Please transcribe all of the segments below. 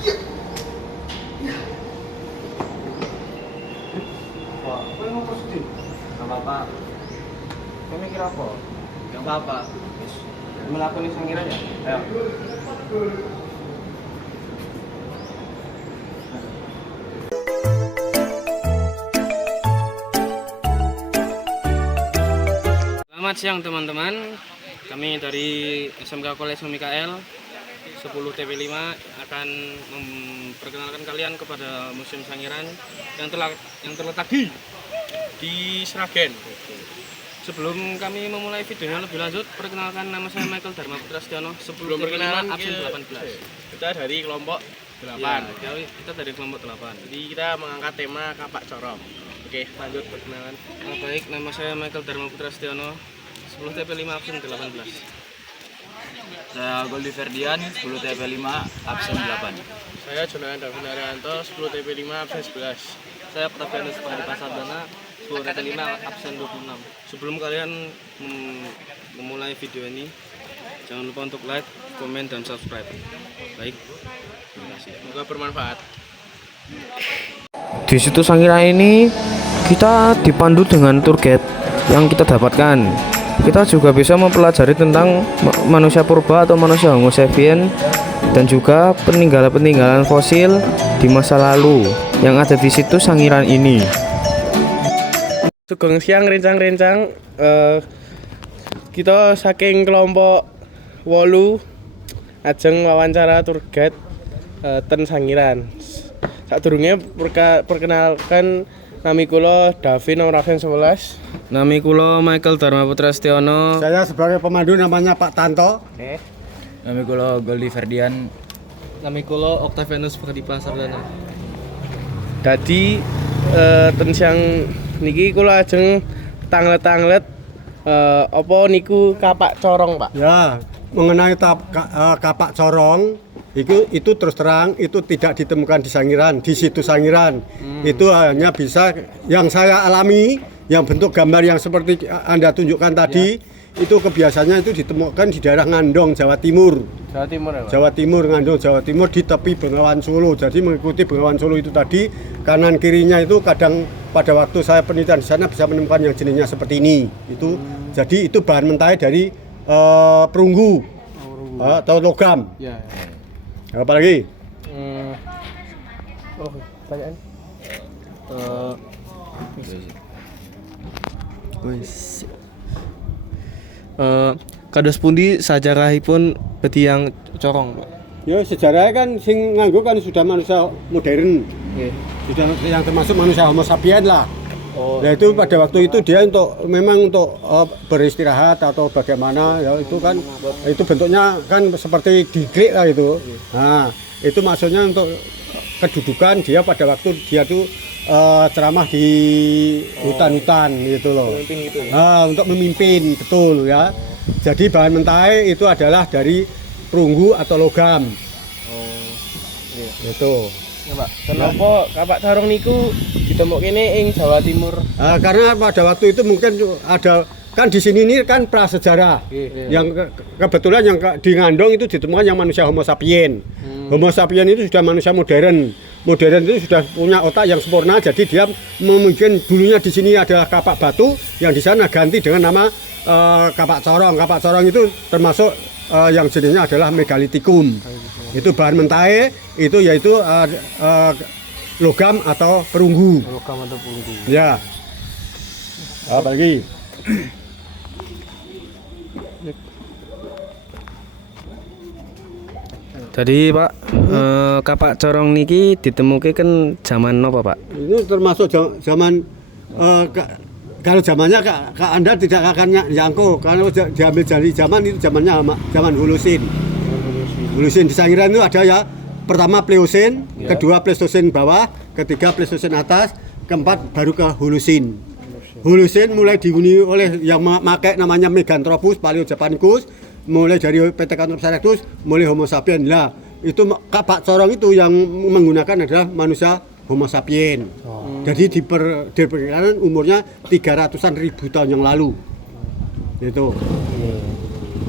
Wah, apa yang mau sedih? Gak apa-apa. Kau mikir apa? Gak apa-apa. Wis, melakukan sangiran ya? Ayo. Selamat siang teman-teman. Kami dari SMK Kolese Mikael 10 TP5 akan memperkenalkan kalian kepada Museum Sangiran yang terletak di Sragen. Sebelum kami memulai videonya lebih lanjut, perkenalkan nama saya Michael Dharma Putra Stiono, 10 TP5 absen 18. Kita dari kelompok 8. Ya, kita dari kelompok 8. Jadi kita mengangkat tema kapak corong. Oke, lanjut perkenalan. Baik, nama saya Michael Dharma Putra Stiono, 10 TP5 absen 18. Saya Goldi Ferdian, 10 TP5, absen 8. Saya Jonan Davin Arianto, 10 TP5 absen 11. Saya Octavianus Pangadi Pasardana, 10 TP5 absen 26. Sebelum kalian memulai video ini, jangan lupa untuk like, komen, dan subscribe. Baik, terima kasih. Semoga bermanfaat. Di situ Sangiran ini kita dipandu dengan tour guide yang kita dapatkan. Kita juga bisa mempelajari tentang manusia purba atau manusia Homo sapien dan juga peninggalan-peninggalan fosil di masa lalu yang ada di situ Sangiran ini. Sugeng siang rencang-rencang kita saking kelompok 8 ajeng wawancara tour guide ten Sangiran. Sadurunge perkenalkan nami kula Davin nomor absen 11. Nami kula Michael Dharma Putra Stiono. Saya sebagai pemandu namanya Pak Tanto. Nama kula Goldi Ferdian. Nami kula Octavianus Pangadi Pasardana. Dadi ten siang niki kula ajeng tanglet-tanglet apa niku kapak corong, Pak? Ya, mengenai kapak corong itu terus terang itu tidak ditemukan di Sangiran, di situ Sangiran. Itu hanya bisa yang saya alami, yang bentuk gambar yang seperti Anda tunjukkan tadi, itu kebiasaannya itu ditemukan di daerah Ngandong, Jawa Timur. Jawa Timur ya, Pak? Jawa Timur, Ngandong, Jawa Timur di tepi Bengawan Solo. Jadi mengikuti Bengawan Solo itu tadi, kanan kirinya itu kadang pada waktu saya penelitian di sana bisa menemukan yang jenisnya seperti ini. Itu jadi itu bahan mentah dari perunggu atau logam. Ya. Apa lagi? Oh, pertanyaan. Kados pundi sajarahipun betiang corong, Pak? Ya sejarahnya kan sing nganggo kan sudah manusia modern. Nggih. Sudah yang termasuk manusia Homo sapien lah. Oh. Ya itu pada waktu itu dia memang untuk beristirahat atau bagaimana ya itu kan itu bentuknya kan seperti diglik lah itu. Nah, itu maksudnya untuk kedudukan dia pada waktu dia tuh ceramah di hutan-hutan gitu loh. Pemimpin gitu ya? Nah, untuk memimpin betul ya. Jadi bahan mentai itu adalah dari perunggu atau logam. Oh. Iya. Itu. Ya, Pak. Kenapa kapak corong niku ditemukan ini ing Jawa Timur? Karena pada waktu itu mungkin ada kan di sini ini kan prasejarah. Iya. Yang kebetulan yang di Ngandong itu ditemukan yang manusia Homo sapien. Homo sapien itu sudah manusia modern. Modern itu sudah punya otak yang sempurna, jadi dia mungkin dulunya di sini ada kapak batu, yang di sana ganti dengan nama kapak corong. Kapak corong itu termasuk yang jenisnya adalah megalitikum. Itu bahan mentahe, itu yaitu logam atau perunggu. Logam atau perunggu. Ya. Apa lagi? Jadi Pak, kapak corong niki ditemuke kan zaman napa, Pak? Ini termasuk zaman kalau zamannya Anda tidak akan nyangkut. Kalau diambil dari zaman itu zaman Hulusin. Hulusin di Sangiran itu ada ya. Pertama Pliocene, kedua Pleistosen bawah, ketiga Pleistosen atas, keempat baru ke Hulusin. Hulusin mulai dihuni oleh yang memakai namanya Meganthropus Paleojapanicus, mulai dari Pithecanthropus erectus, mulai Homo sapien. Lah, itu kapak corong itu yang menggunakan adalah manusia Homo sapien. Jadi diperkirakan umurnya 300-an ribu tahun yang lalu. Itu.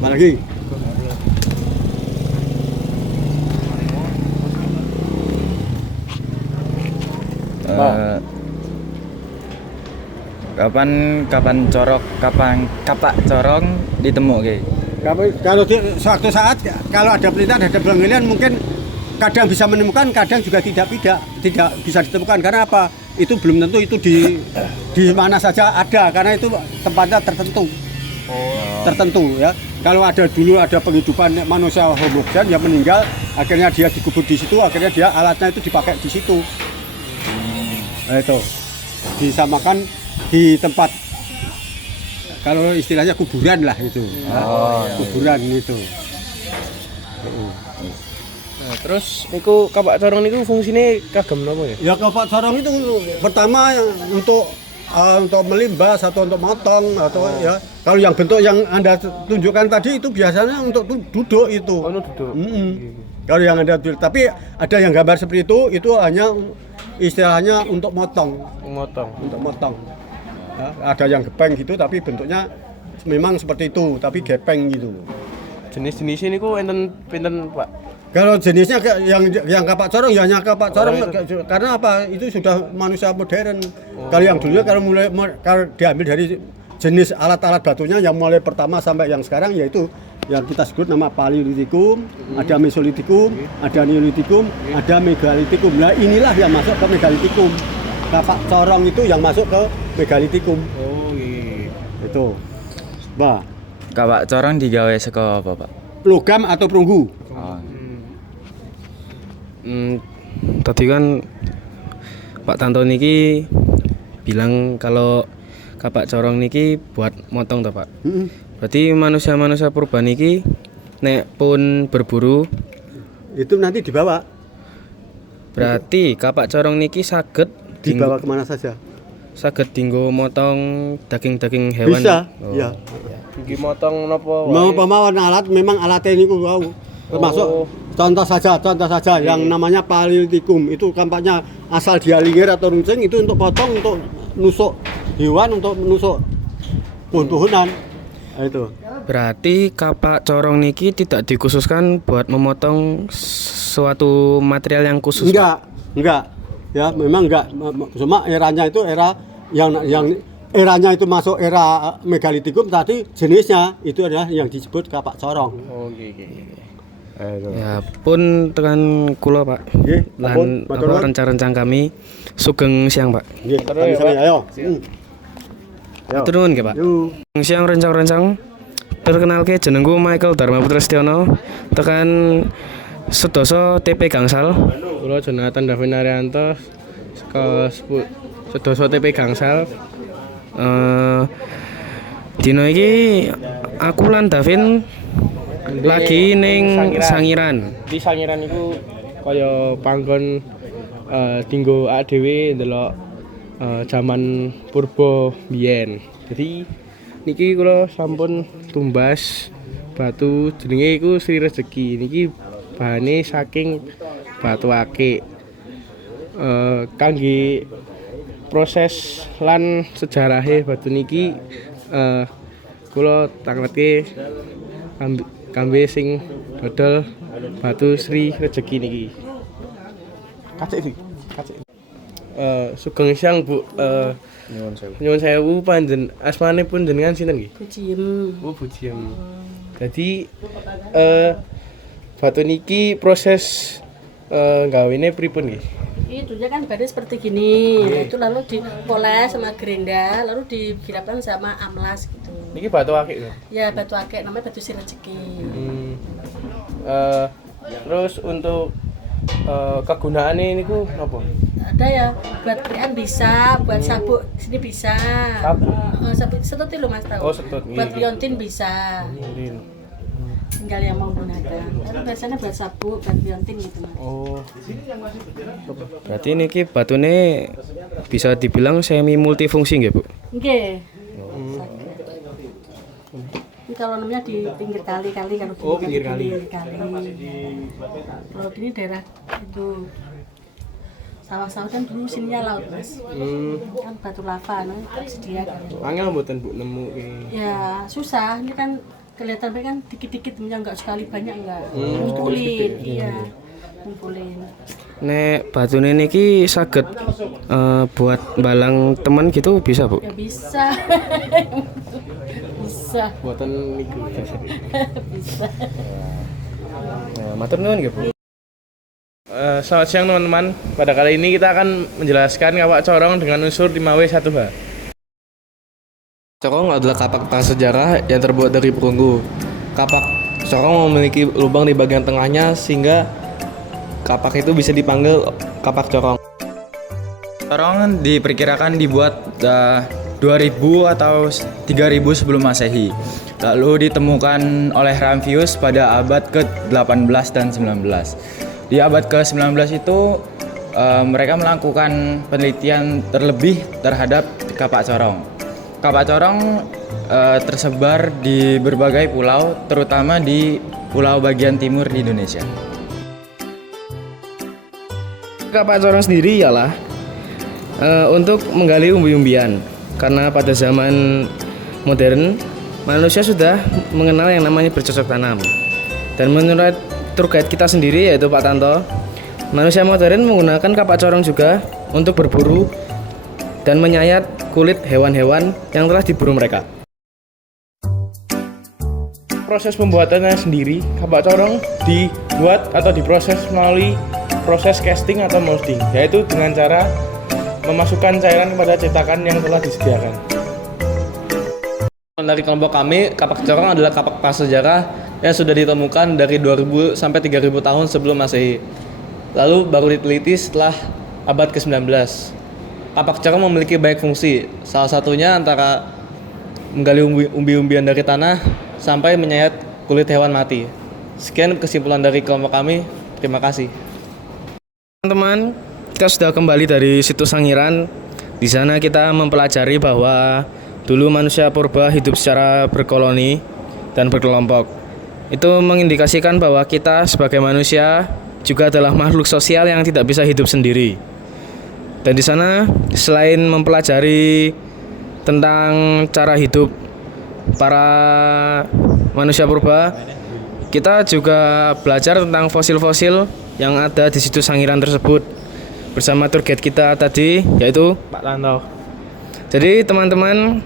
Apa lagi? kapan kapak corong ditemuke? Kalau suatu saat kalau ada perintah ada panggilan mungkin kadang bisa menemukan, kadang juga tidak bisa ditemukan. Karena apa? Itu belum tentu itu di mana saja ada, karena itu tempatnya tertentu. Tertentu ya. Kalau dulu ada penghidupan manusia Homo sapiens yang meninggal, akhirnya dia dikubur di situ, akhirnya dia alatnya itu dipakai di situ. Nah, itu disamakan di tempat, kalau istilahnya kuburan lah itu. Kuburan itu. Nah, terus niku kapak corong niku fungsine kagem napa ya? Ya kapak corong itu pertama untuk melimbas atau untuk motong atau ya. Kalau yang bentuk yang Anda tunjukkan tadi itu biasanya untuk duduk itu. Untuk duduk. Kalau yang Anda tapi ada yang gambar seperti itu hanya istilahnya untuk motong. Untuk motong. Ya, ada yang gepeng gitu tapi bentuknya memang seperti itu tapi gepeng gitu. Jenis-jenisnya niku enten pinten, Pak? Kalau jenisnya yang kapak corong ya hanya kapak corong karena apa? Itu sudah manusia modern. Kalau yang dulu kalau diambil dari jenis alat-alat batunya yang mulai pertama sampai yang sekarang yaitu yang kita sebut nama Paleolitikum, ada Mesolitikum, ada Neolitikum, ada Megalitikum. Nah, inilah yang masuk ke Megalitikum. Kapak corong itu yang masuk ke Megalitikum. Oh iya. Itu. Mbak, Kapak corong digawe saka apa, Pak? logam atau perunggu. Tadi kan Pak Tanto niki bilang kalau kapak corong niki buat motong toh Pak. Berarti manusia-manusia purba niki nek pun berburu Itu nanti dibawa. berarti kapak corong niki saged Dibawa kemana saja? saged dinggo motong daging-daging hewan. Bisa, Oh. ya. Iki motong napa Mau pemawon alat memang alatnya ini tahu. Termasuk contoh saja yang namanya Paleolitikum itu kampanye asal dia linggir atau runcing itu untuk potong, untuk nusuk hewan, untuk menusuk pohon-pohonan. Nah, itu. Berarti kapak corong niki tidak dikhususkan buat memotong suatu material yang khusus. Pak? Enggak. Ya, memang enggak. Cuma eranya itu era yang eranya itu masuk era Megalitikum, tadi jenisnya itu adalah yang disebut kapak corong. Oh nggih. Ya pun tekan kula Pak. Nggih, Lan matur nuwun. rencang-rencang kami sugeng siang Pak. Nggih, Terus ya, sami-sami, Pak. ayo. Matur nuwun nggih Pak. Yuk. Siang rencang-rencang perkenalke jenengku Michael Dharma Putra Setiono tekan Sedoso TP Gangsal. Kula Jonathan Davin Arianto saka Sedoso TP Gangsal. Dino iki aku lan Davin lagi ning Sangiran. Di Sangiran iku kaya panggon dinggo awake dhewe ndelok jaman purba biyen. Jadi niki kula sampun tumbas batu jenenge iku Sri Rejeki. Niki bahane saking batu akik. Kangge proses lan sejarahe batu niki kula tangletke kambe sing dodol batu Sri Rejeki niki. Kacik iki, kacik. Sugeng siang Bu. Nyuwun sewu asmane pun jenengan sinten nggih? Bujiem. Oh Bujiem. Jadi batu niki proses gawene pripun nggih? Ini dulunya kan bahannya seperti gini, nah, itu lalu dipoles sama gerinda, lalu digirapkan sama amlas gitu. Niki batu akik lho. Ya batu akik, namanya batu Sri Rejeki. Terus untuk kegunaannya niku napa? Ada ya buat krian bisa, buat sabuk sini bisa. Sabuk? Sabuk setut itu loh Mas tahu. Oh, setut, iya, Buat iya. liontin bisa. Tinggal yang mau gunakan. Tapi biasanya buat sabuk, buat liontin gitu Mas. Oh. Berarti niki batune bisa dibilang semi multifungsi nggih Bu? Oke. Ini kalau namanya di pinggir kali-kali kalau gini. Oh, pinggir kali. Kalau gini daerah itu sawah-sawah kan dulu sininya laut Mas. Kan batu lava, nah tersedia kan. Angel mboten Bu nemu ki. Ya susah, ini kan kelihatan kan dikit-dikit, enggak sekali banyak enggak. Kulit, iya. ngumpulin. Nek batune niki saged buat balang teman gitu bisa, Bu? Ya bisa. Bisa. Buatan niku. Bisa. Nah, matur nuwun nggih, Bu. Selamat siang teman-teman. Pada kali ini kita akan menjelaskan kapak corong dengan unsur 5W1H. Corong adalah kapak prasejarah yang terbuat dari perunggu. Kapak corong memiliki lubang di bagian tengahnya sehingga kapak itu bisa dipanggil kapak corong. Corong diperkirakan dibuat 2000 atau 3000 sebelum Masehi. Lalu ditemukan oleh Ramvius pada abad ke-18 dan 19. Di abad ke-19 itu mereka melakukan penelitian terlebih terhadap kapak corong. Kapak corong tersebar di berbagai pulau, terutama di pulau bagian timur di Indonesia. Kapak corong sendiri ialah untuk menggali umbi-umbian. Karena pada zaman modern manusia sudah mengenal yang namanya bercocok tanam. Dan menurut tour guide kita sendiri yaitu Pak Tanto, manusia modern menggunakan kapak corong juga untuk berburu dan menyayat kulit hewan-hewan yang telah diburu mereka. Proses pembuatannya sendiri, kapak corong dibuat atau diproses melalui proses casting atau molding, yaitu dengan cara memasukkan cairan pada cetakan yang telah disediakan. Dari kelompok kami, kapak corong adalah kapak prasejarah yang sudah ditemukan dari 2000 sampai 3000 tahun sebelum Masehi. Lalu baru diteliti setelah abad ke-19. Kapak corong memiliki banyak fungsi, salah satunya antara menggali umbi-umbian dari tanah sampai menyayat kulit hewan mati. Sekian kesimpulan dari kelompok kami, terima kasih. Teman-teman, kita sudah kembali dari situs Sangiran. Di sana kita mempelajari bahwa dulu manusia purba hidup secara berkoloni dan berkelompok. Itu mengindikasikan bahwa kita sebagai manusia juga adalah makhluk sosial yang tidak bisa hidup sendiri. Dan di sana selain mempelajari tentang cara hidup para manusia purba, kita juga belajar tentang fosil-fosil yang ada di situs Sangiran tersebut bersama tour guide kita tadi yaitu Pak Tanto. Jadi teman-teman,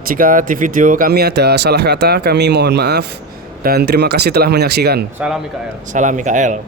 jika di video kami ada salah kata, kami mohon maaf dan terima kasih telah menyaksikan. Salam Mikael. Salam Mikael.